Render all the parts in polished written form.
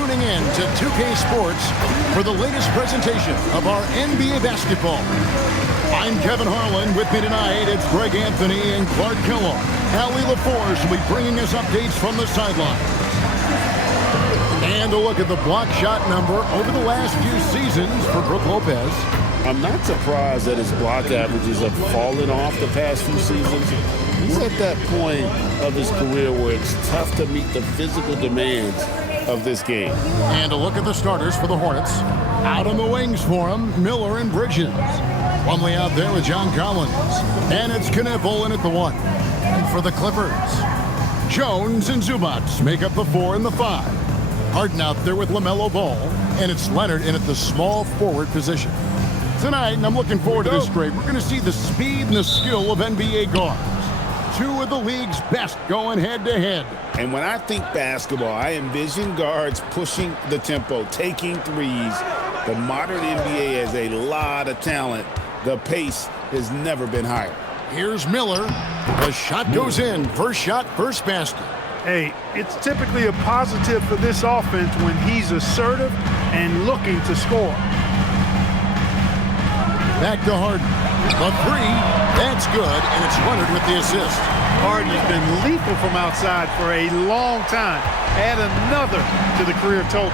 tuning in to 2K Sports for the latest presentation of our NBA basketball. I'm Kevin Harlan. With me tonight, it's Greg Anthony and Clark Kellogg. Allie LaForce will be bringing us updates from the sidelines. And a look at the block shot number over the last few seasons for Brook Lopez. I'm not surprised that his block averages have fallen off the past few seasons. He's at that point of his career where it's tough to meet the physical demands of this game. And a look at the starters for the Hornets. Out on the wings for him, Miller and Bridges. Plumlee out there with John Collins. And it's Kniffel in at the 1. And for the Clippers, Jones and Zubac make up the 4 and the 5. Harden out there with LaMelo Ball. And it's Leonard in at the small forward position. Tonight, and I'm looking forward to this trade, we're going to see the speed and the skill of NBA guards. Two of the league's best going head-to-head. And when I think basketball, I envision guards pushing the tempo, taking threes. The modern NBA has a lot of talent. The pace has never been higher. Here's Miller. The shot goes in. First shot, first basket. Hey, it's typically a positive for this offense when he's assertive and looking to score. Back to Harden. The 3, that's good, and it's Leonard with the assist. Harden has been lethal from outside for a long time. Add another to the career total.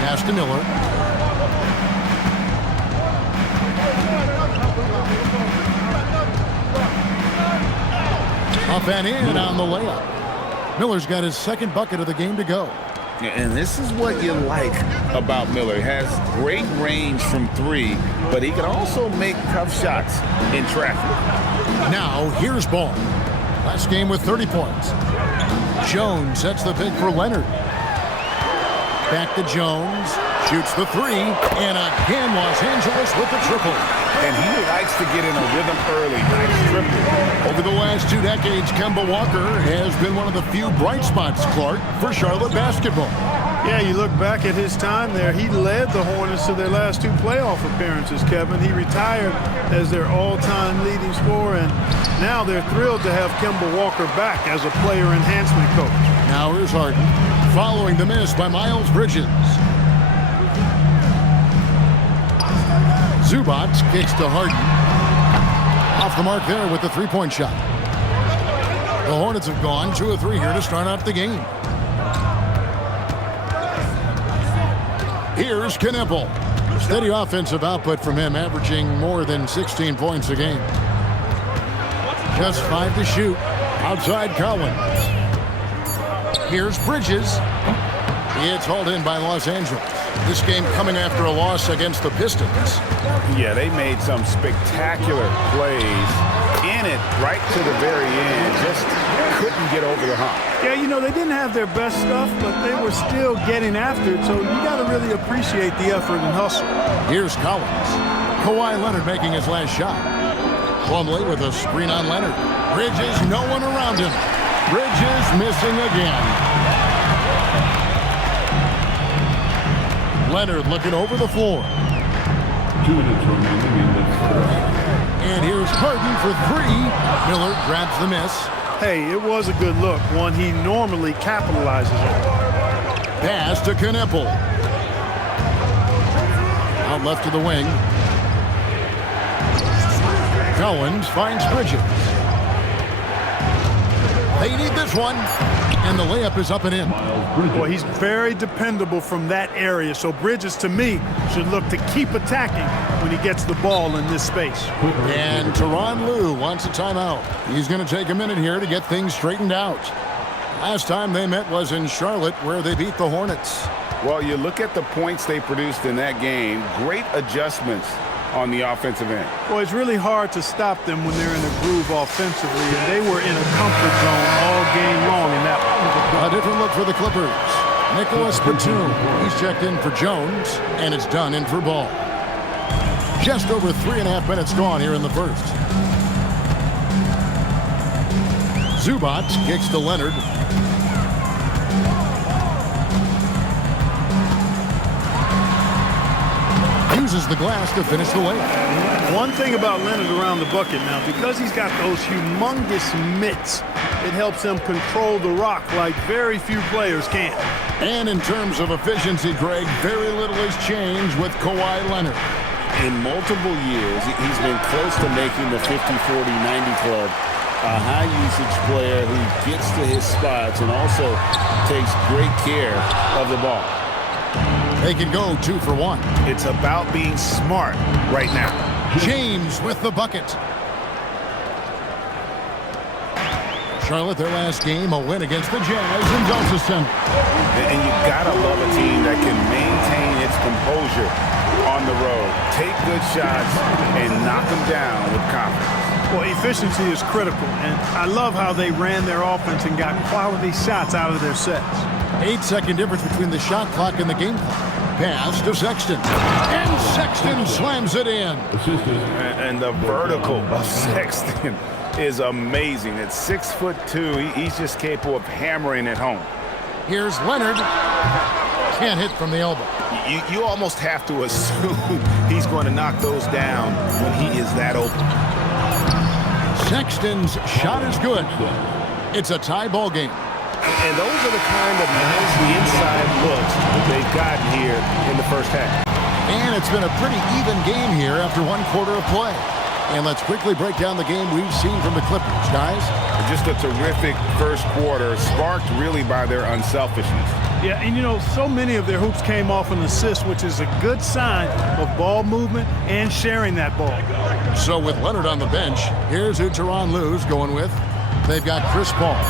Pass to Miller. Up and in on the layup. Miller's got his second bucket of the game to go. And this is what you like about Miller. He has great range from 3, but he can also make tough shots in traffic. Now, here's Ball. Last game with 30 points. Jones sets the pick for Leonard. Back to Jones. Shoots the 3. And again, Los Angeles with the triple. And he likes to get in a rhythm early. Nice triple. Over the last 2 decades, Kemba Walker has been one of the few bright spots, Clark, for Charlotte basketball. Yeah, you look back at his time there, he led the Hornets to their last 2 playoff appearances, Kevin. He retired as their all-time leading scorer, and now they're thrilled to have Kemba Walker back as a player enhancement coach. Now here's Harden, following the miss by Miles Bridges. Zubac kicks to Harden. Off the mark there with the 3-point shot. The Hornets have gone 2 of 3 here to start out the game. Here's Kniffel. Steady offensive output from him, averaging more than 16 points a game. Just 5 to shoot. Outside Collins. Here's Bridges. It's hauled in by Los Angeles. This game coming after a loss against the Pistons. Yeah, they made some spectacular plays in it right to the very end. Just couldn't get over the hump. Yeah, you know, they didn't have their best stuff, but they were still getting after it, so you got to really appreciate the effort and hustle. Here's Collins. Kawhi Leonard making his last shot. Plumlee with a screen on Leonard. Bridges, no one around him. Bridges missing again. Leonard looking over the floor. 2 minutes remaining in the first. And here's Harden for 3. Miller grabs the miss. Hey, it was a good look, one he normally capitalizes on. Pass to Kniffel. Out left to the wing. Collins finds Bridges. They need this one. And the layup is up and in. Boy, he's very dependable from that area. So Bridges, to me, should look to keep attacking when he gets the ball in this space. And Tyronn Lue wants a timeout. He's going to take a minute here to get things straightened out. Last time they met was in Charlotte, where they beat the Hornets. Well, you look at the points they produced in that game. Great adjustments on the offensive end. Well, it's really hard to stop them when they're in a groove offensively, and they were in a comfort zone all game long in that one. A different look for the Clippers. Nicholas Batum. He's checked in for Jones, and it's done in for Ball. Just over 3.5 minutes gone here in the first. Zubac kicks to Leonard. Uses the glass to finish the layup. One thing about Leonard around the bucket now, because he's got those humongous mitts, It helps him control the rock like very few players can. And in terms of efficiency, Greg, very little has changed with Kawhi Leonard. In multiple years, he's been close to making the 50-40-90 club. A high-usage player who gets to his spots and also takes great care of the ball. They can go 2 for 1. It's about being smart right now. James with the bucket. Charlotte, their last game, a win against the Jazz in Delta Center. And you gotta love a team that can maintain its composure on the road. Take good shots and knock them down with confidence. Well, efficiency is critical, and I love how they ran their offense and got quality shots out of their sets. 8-second difference between the shot clock and the game clock. Pass to Sexton. And Sexton slams it in. And the vertical of Sexton is amazing. At 6'2", he's just capable of hammering it home. Here's Leonard. Can't hit from the elbow. You almost have to assume he's going to knock those down when he is that open. Sexton's shot is good. It's a tie ball game. And those are the kind of nice inside looks that they've gotten here in the first half. And it's been a pretty even game here after 1 quarter of play. And let's quickly break down the game we've seen from the Clippers, guys. Just a terrific first quarter, sparked really by their unselfishness. Yeah, and you know, so many of their hoops came off an assist, which is a good sign of ball movement and sharing that ball. So with Leonard on the bench, here's who Tyronn Lue's going with. They've got Chris Paul.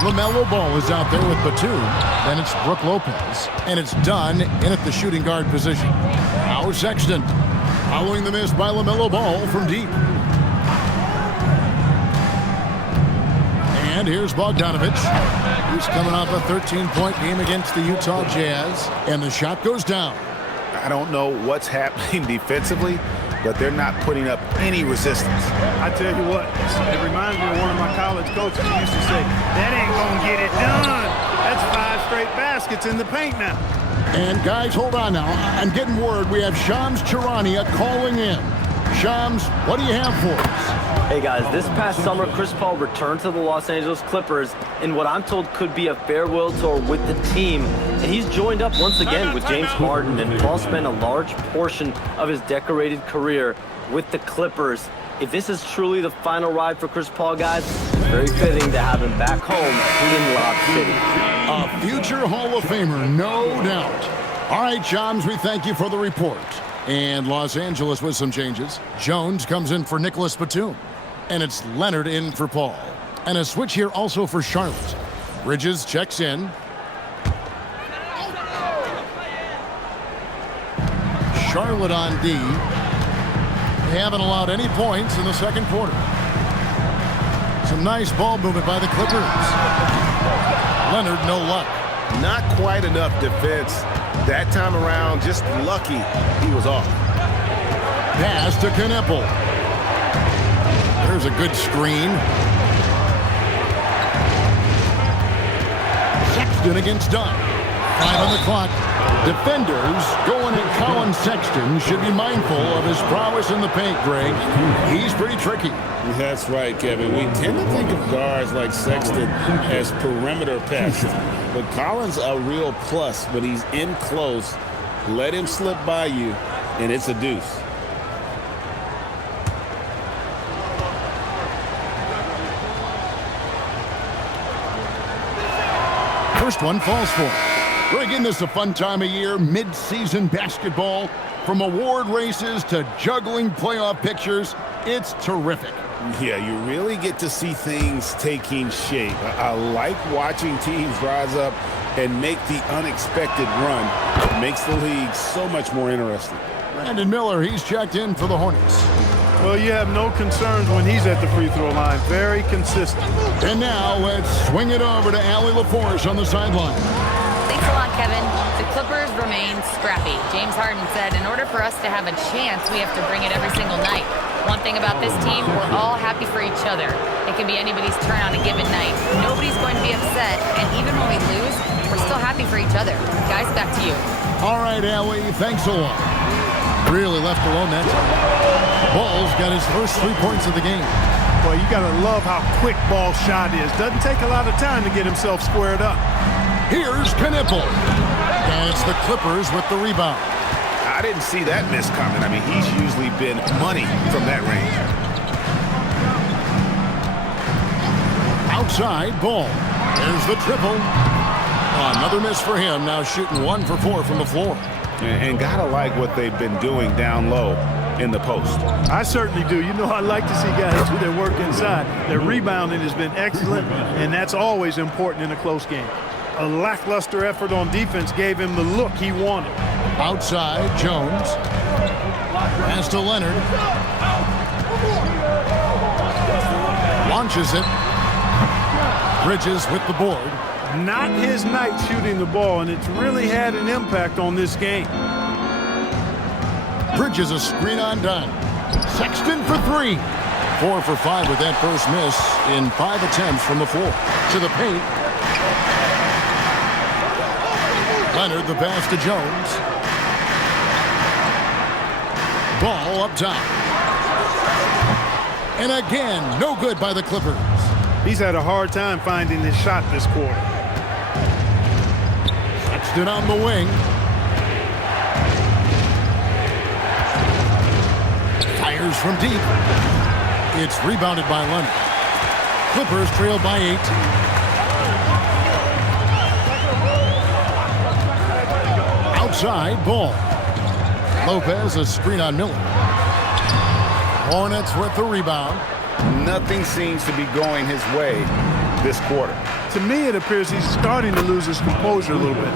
LaMelo Ball is out there with Batum. Then it's Brook Lopez. And it's Dunn in at the shooting guard position. Now Sexton. Following the miss by LaMelo Ball from deep. And here's Bogdanovic. He's coming off a 13-point game against the Utah Jazz. And the shot goes down. I don't know what's happening defensively, but they're not putting up any resistance. I tell you what, it reminds me of one of my college coaches who used to say, that ain't gonna get it done. That's 5 straight baskets in the paint now. And guys, hold on now. I'm getting word we have Shams Charania calling in. Shams, what do you have for us? Hey guys, this past summer, Chris Paul returned to the Los Angeles Clippers in what I'm told could be a farewell tour with the team. And he's joined up once again with James Harden, and Paul spent a large portion of his decorated career with the Clippers. If this is truly the final ride for Chris Paul, guys, it's very fitting to have him back home in Lob City. A future Hall of Famer, no doubt. All right, Shams, we thank you for the report. And Los Angeles with some changes. Jones comes in for Nicholas Batum. And it's Leonard in for Paul. And a switch here also for Charlotte. Bridges checks in. Charlotte on D. They haven't allowed any points in the second quarter. Some nice ball movement by the Clippers. Leonard, no luck. Not quite enough defense that time around. Just lucky he was off. Pass to Kneppel. There's a good screen. Sexton against Dunn. 5 on the clock. Defenders going at Colin Sexton should be mindful of his prowess in the paint, Greg. He's pretty tricky. That's right, Kevin. We tend to think of guards like Sexton as perimeter pests. But Colin's a real plus when he's in close. Let him slip by you, and it's a deuce. First one falls for him. Greg, isn't this a fun time of year? Mid-season basketball. From award races to juggling playoff pictures. It's terrific. Yeah, you really get to see things taking shape. I like watching teams rise up and make the unexpected run. It makes the league so much more interesting. Brandon Miller, he's checked in for the Hornets. Well, you have no concerns when he's at the free throw line. Very consistent. And now let's swing it over to Allie LaForce on the sideline. Thanks a lot, Kevin. The Clippers remain scrappy. James Harden said, in order for us to have a chance, we have to bring it every single night. One thing about this team, we're all happy for each other. It can be anybody's turn on a given night. Nobody's going to be upset, and even when we lose, we're still happy for each other. Guys, back to you. All right, Allie, thanks a lot. Really left alone that time. Ball's got his first 3 points of the game. Well, you got to love how quick ball shot is. Doesn't take a lot of time to get himself squared up. Here's Knipple. And it's the Clippers with the rebound. I didn't see that miss coming. I mean, he's usually been money from that range. Outside ball. There's the triple. Another miss for him. Now shooting 1 for 4 from the floor. And gotta like what they've been doing down low in the post. I certainly do. You know, I like to see guys do their work inside. Their rebounding has been excellent, and that's always important in a close game. A lackluster effort on defense gave him the look he wanted. Outside, Jones. Pass to Leonard. Launches it. Bridges with the board. Not his night shooting the ball, and it's really had an impact on this game. Bridges a screen on done. Sexton for 3. 4 for 5 with that first miss in 5 attempts from the floor. To the paint. Leonard the pass to Jones. Ball up top. And again, no good by the Clippers. He's had a hard time finding his shot this quarter. Sexton on the wing. Fires from deep. It's rebounded by Leonard. Clippers trail by 8. Outside ball. Lopez a screen on Miller. Hornets with the rebound. Nothing seems to be going his way this quarter. To me, it appears he's starting to lose his composure a little bit.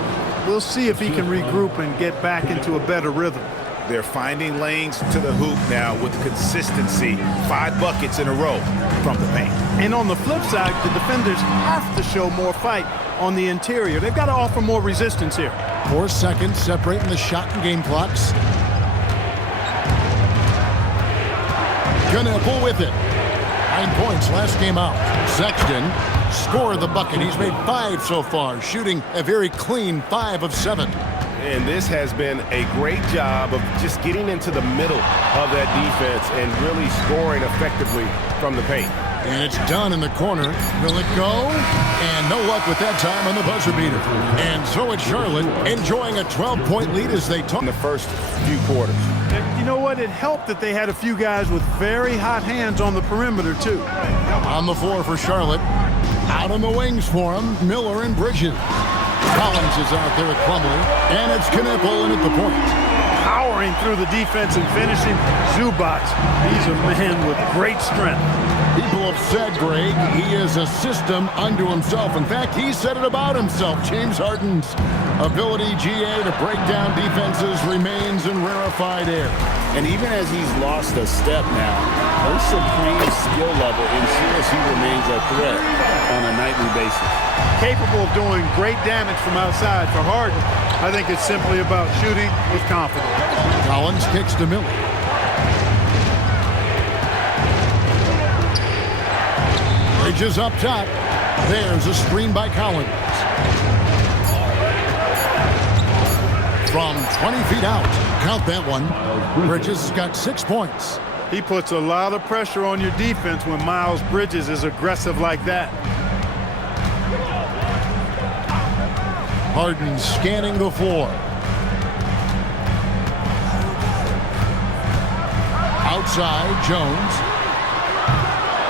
We'll see if he can regroup and get back into a better rhythm. They're finding lanes to the hoop now with consistency. 5 buckets in a row from the paint. And on the flip side, the defenders have to show more fight on the interior. They've got to offer more resistance here. 4 seconds separating the shot and game clocks. Knipple with it. 9 points last game out. Sexton scored the bucket. He's made 5 so far, shooting a very clean 5 of 7. And this has been a great job of just getting into the middle of that defense and really scoring effectively from the paint. And it's done in the corner. Will it go? And no luck with that time on the buzzer beater. And so it's Charlotte enjoying a 12-point lead as they talk In the first few quarters. And you know what? It helped that they had a few guys with very hot hands on the perimeter, too. on the floor for Charlotte. Out on the wings for him, Miller and Bridges. Collins is out there with Plumlee, and it's Knipple in at the point. Powering through the defense and finishing Zubac. He's a man with great strength. People have said, Greg, he is a system unto himself. In fact, he said it about himself. James Harden's ability, GA, to break down defenses remains in rarefied air. And even as he's lost a step now, her supreme skill level ensures he remains a threat on a nightly basis. Capable of doing great damage from outside. For Harden, I think it's simply about shooting with confidence. Collins kicks to Miller. Bridges up top. There's a screen by Collins. From 20 feet out. Count that one. Bridges has got 6 points. He puts a lot of pressure on your defense when Miles Bridges is aggressive like that. Harden scanning the floor. Outside, Jones.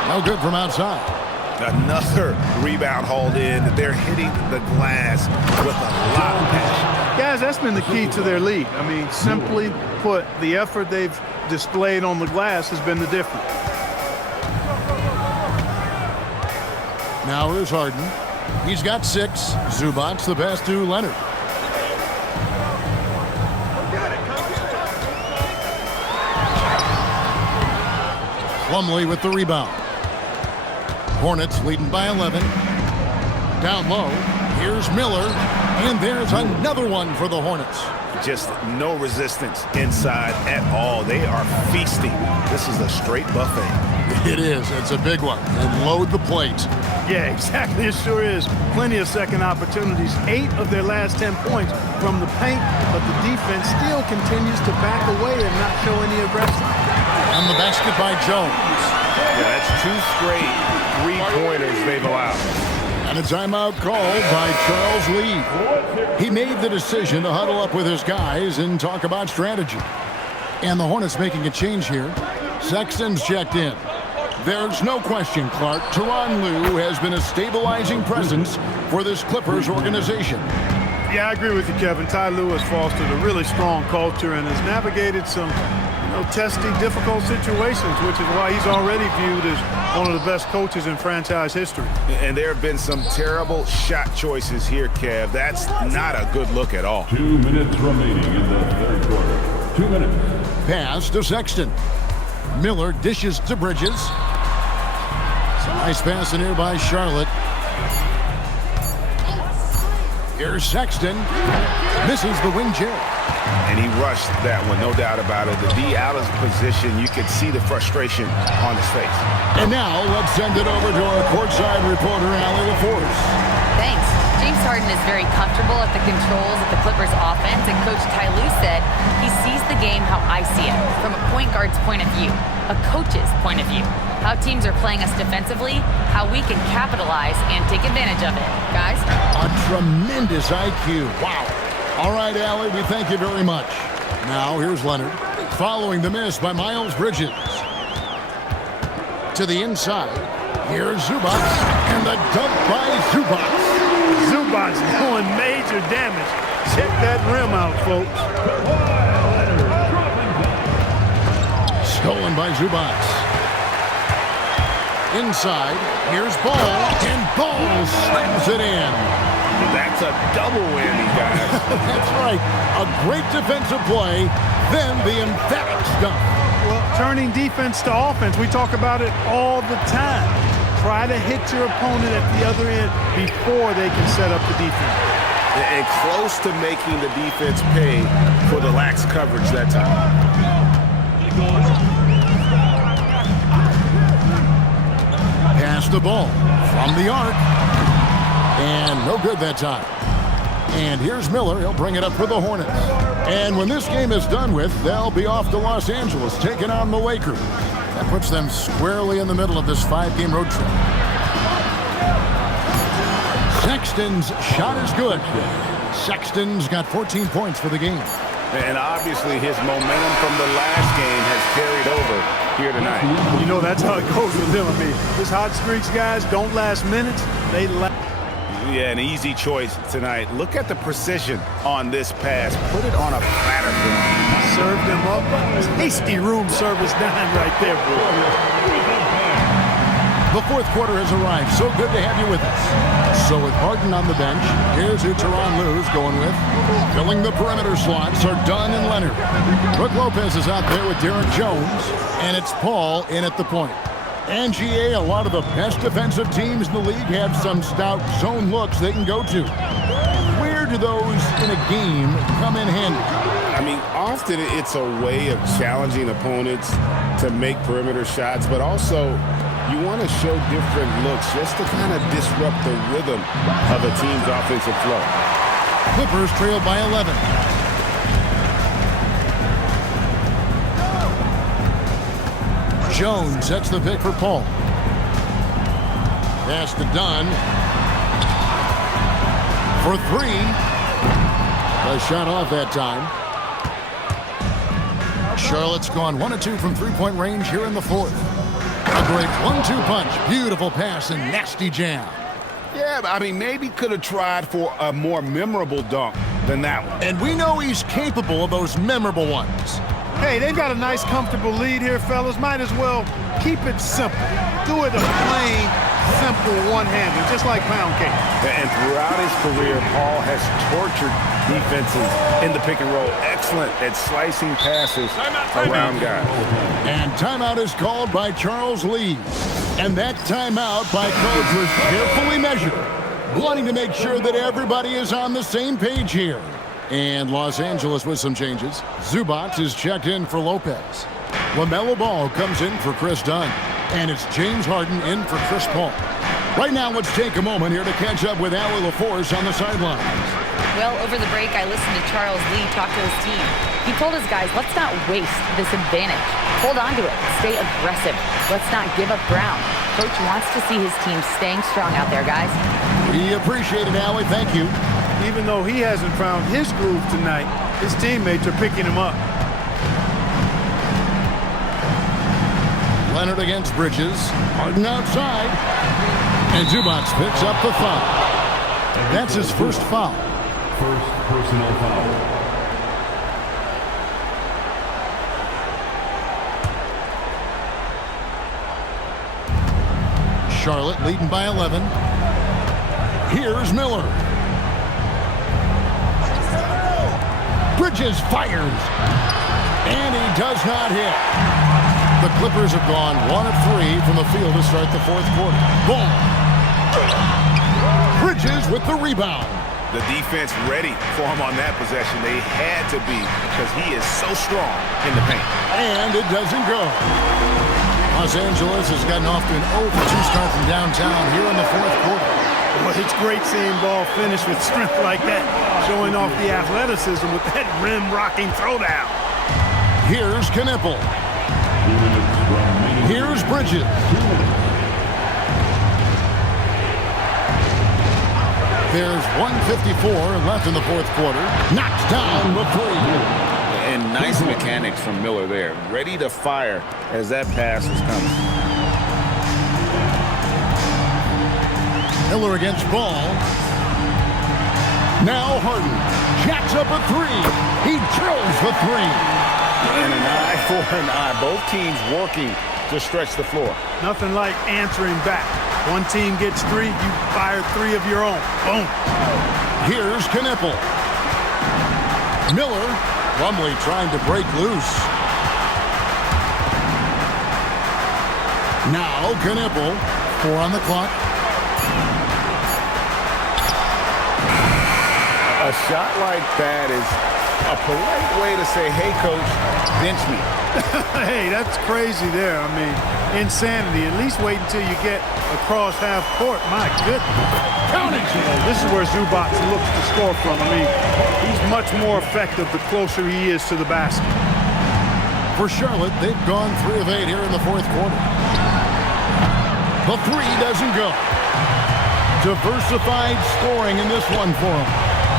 No good from outside. Another rebound hauled in. They're hitting the glass with a lot of passion. Guys, that's been the key to their lead. I mean, simply put, the effort they've displayed on the glass has been the difference. Now here's Harden. He's got 6. Zubac the pass to Leonard. Plumlee with the rebound. Hornets leading by 11. Down low, here's Miller, and there's another one for the Hornets. Just no resistance inside at all. They are feasting. This is a straight buffet. It is. It's a big one. And load the plate. Yeah, exactly. It sure is. Plenty of second opportunities. 8 of their last 10 points from the paint, but the defense still continues to back away and not show any aggression. On the basket by Jones. Yeah, that's 2 straight three-pointers they've allowed. And a timeout called by Charles Lee. He made the decision to huddle up with his guys and talk about strategy. And the Hornets making a change here. Sexton's checked in. There's no question, Clark, Tyronn Lue has been a stabilizing presence for this Clippers organization. Yeah, I agree with you, Kevin. Ty Lue has fostered a really strong culture and has navigated some testy, difficult situations, which is why he's already viewed as one of the best coaches in franchise history. And there have been some terrible shot choices here, Kev. That's not a good look at all. 2 minutes remaining in the third quarter. 2 minutes. Pass to Sexton. Miller dishes to Bridges. Nice pass in here by Charlotte. Here's Sexton. Misses the wing chair. And he rushed that one, no doubt about it. The D out of position, you could see the frustration on his face. And now let's send it over to our courtside reporter, Allie LaForce. Thanks. James Harden is very comfortable at the controls of the Clippers offense, and Coach Ty Lue said he sees the game how I see it, from a point guard's point of view, a coach's point of view. How teams are playing us defensively, how we can capitalize and take advantage of it. Guys? A tremendous IQ. Wow. All right, Allie, we thank you very much. Now, here's Leonard. Following the miss by Miles Bridges. To the inside. Here's Zubac. And the dunk by Zubac. Zubac's doing major damage. Check that rim out, folks. Stolen by Zubac. Inside, here's Ball, and Ball slams it in. That's a double whammy, guys. That's right. A great defensive play, then the emphatic stuff. Well, turning defense to offense, we talk about it all the time. Try to hit your opponent at the other end before they can set up the defense. And close to making the defense pay for the lax coverage that time. Pass the ball from the arc. And no good that time. And here's Miller. He'll bring it up for the Hornets. And when this game is done with, they'll be off to Los Angeles, taking on the Lakers. That puts them squarely in the middle of this 5-game road trip. Sexton's shot is good. Sexton's got 14 points for the game. And obviously his momentum from the last game has carried over here tonight. You know, that's how it goes with him. I mean, his hot streaks, guys, don't last minutes. They last. Yeah, an easy choice tonight. Look at the precision on this pass. Put it on a platter for him. Served him up. Tasty room service dime right there, boy. The fourth quarter has arrived. So good to have you with us. So with Harden on the bench, here's who Tyronn Lue's going with. Filling the perimeter slots are Dunn and Leonard. Brook Lopez is out there with Derek Jones, and it's Paul in at the point. And GA, a lot of the best defensive teams in the league have some stout zone looks they can go to. Where do those in a game come in handy? I mean, often it's a way of challenging opponents to make perimeter shots, but also you want to show different looks just to kind of disrupt the rhythm of a team's offensive flow. Clippers trail by 11. Jones sets the pick for Paul. Pass to Dunn. For 3. A shot off that time. Charlotte's gone 1 of 2 from three-point range here in the fourth. A great 1-2 punch. Beautiful pass and nasty jam. Yeah, I mean, maybe could have tried for a more memorable dunk than that one. And we know he's capable of those memorable ones. Hey, they've got a nice, comfortable lead here, fellas. Might as well keep it simple. Do it a plain, simple one-hander, just like pound cake. And throughout his career, Paul has tortured defenses in the pick and roll. Excellent at slicing passes around guys. And timeout is called by Charles Lee. And that timeout by Coach was carefully measured, wanting to make sure that everybody is on the same page here. And Los Angeles with some changes. Zubac is checked in for Lopez. LaMelo Ball comes in for Chris Dunn. And it's James Harden in for Chris Paul. Right now, let's take a moment here to catch up with Allie LaForce on the sidelines. Well, over the break, I listened to Charles Lee talk to his team. He told his guys, let's not waste this advantage. Hold on to it. Stay aggressive. Let's not give up ground. Coach wants to see his team staying strong out there, guys. We appreciate it, Allie. Thank you. Even though he hasn't found his groove tonight, his teammates are picking him up. Leonard against Bridges. Harden outside. And Zubac picks up the foul. That's his first foul. First personal foul. Charlotte leading by 11. Here's Miller. Bridges fires. And he does not hit. The Clippers have gone 1 of 3 from the field to start the fourth quarter. Boom. Bridges with the rebound. The defense ready for him on that possession. They had to be because he is so strong in the paint. And it doesn't go. Los Angeles has gotten off to an 0 for 2 start from downtown here in the fourth quarter. Well, it's great seeing ball finish with strength like that, showing off the athleticism with that rim-rocking throwdown. Here's Knipple. Here's Bridges. There's 1:54 left in the fourth quarter. Knocks down the three. And nice mechanics from Miller there. Ready to fire as that pass was coming. Miller against Ball. Now Harden. Jacks up a three. He drills the three. And an eye for an eye. Both teams working to stretch the floor. Nothing like answering back. One team gets 3, you fire 3 of your own. Boom. Here's Knipple. Miller. Plumlee trying to break loose. Now Knipple. 4 on the clock. A shot like that is a polite way to say, hey, coach, bench me. Hey, that's crazy there. I mean, insanity. At least wait until you get across half court. My goodness. Counting. This is where Zubac looks to score from. I mean, he's much more effective the closer he is to the basket. For Charlotte, they've gone 3 of 8 here in the fourth quarter. The three doesn't go. Diversified scoring in this one for them.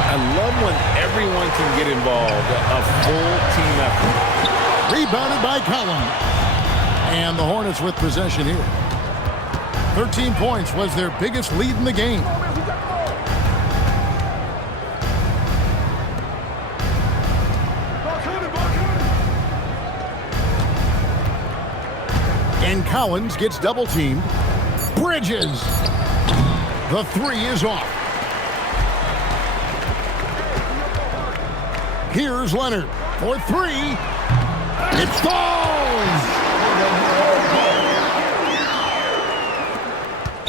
I love when everyone can get involved. A full team effort. Rebounded by Collins. And the Hornets with possession here. 13 points was their biggest lead in the game. And Collins gets double teamed. Bridges. The three is off. Here's Leonard for 3. It falls!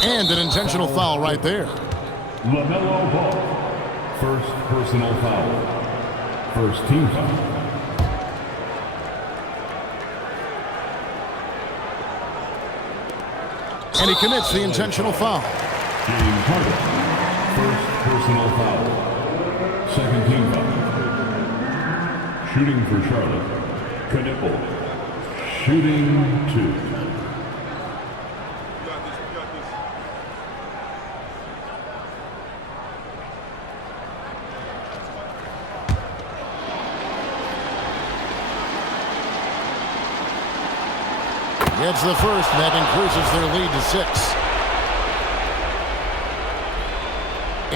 And an intentional foul right there. LaMelo Ball. First personal foul. First team foul. And he commits the intentional foul. James Harden. First personal foul. Second team foul. Shooting for Charlotte. Knipple. Shooting 2. Gets the first, and that increases their lead to 6.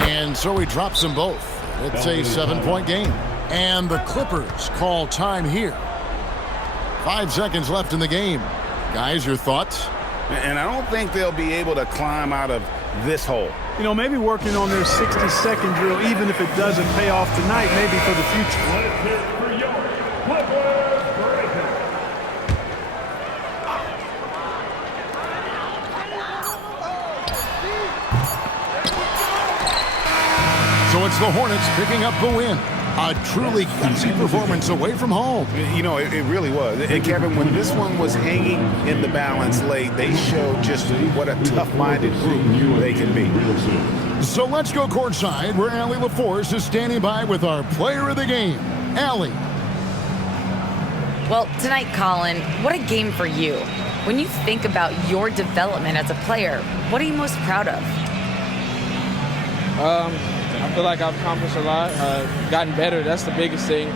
And so he drops them both. It's a 7-point game. And the Clippers call time here. 5 seconds left in the game. Guys, your thoughts? And I don't think they'll be able to climb out of this hole. You know, maybe working on their 60-second drill, even if it doesn't pay off tonight, maybe for the future. Let's hear it for your Clippers breaker. So it's the Hornets picking up the win. A truly easy performance away from home. You know, it really was. And Kevin, when this one was hanging in the balance late, they showed just what a tough-minded group they can be. So let's go courtside where Allie LaForce is standing by with our player of the game. Allie. Well, tonight, Colin, what a game for you. When you think about your development as a player, what are you most proud of? I feel like I've accomplished a lot, gotten better. That's the biggest thing.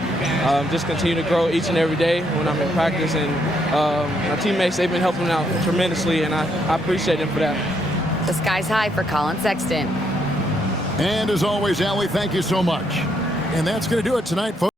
Just continue to grow each and every day when I'm in practice. And my teammates, they've been helping out tremendously, and I appreciate them for that. The sky's high for Colin Sexton. And as always, Allie, thank you so much. And that's going to do it tonight, folks.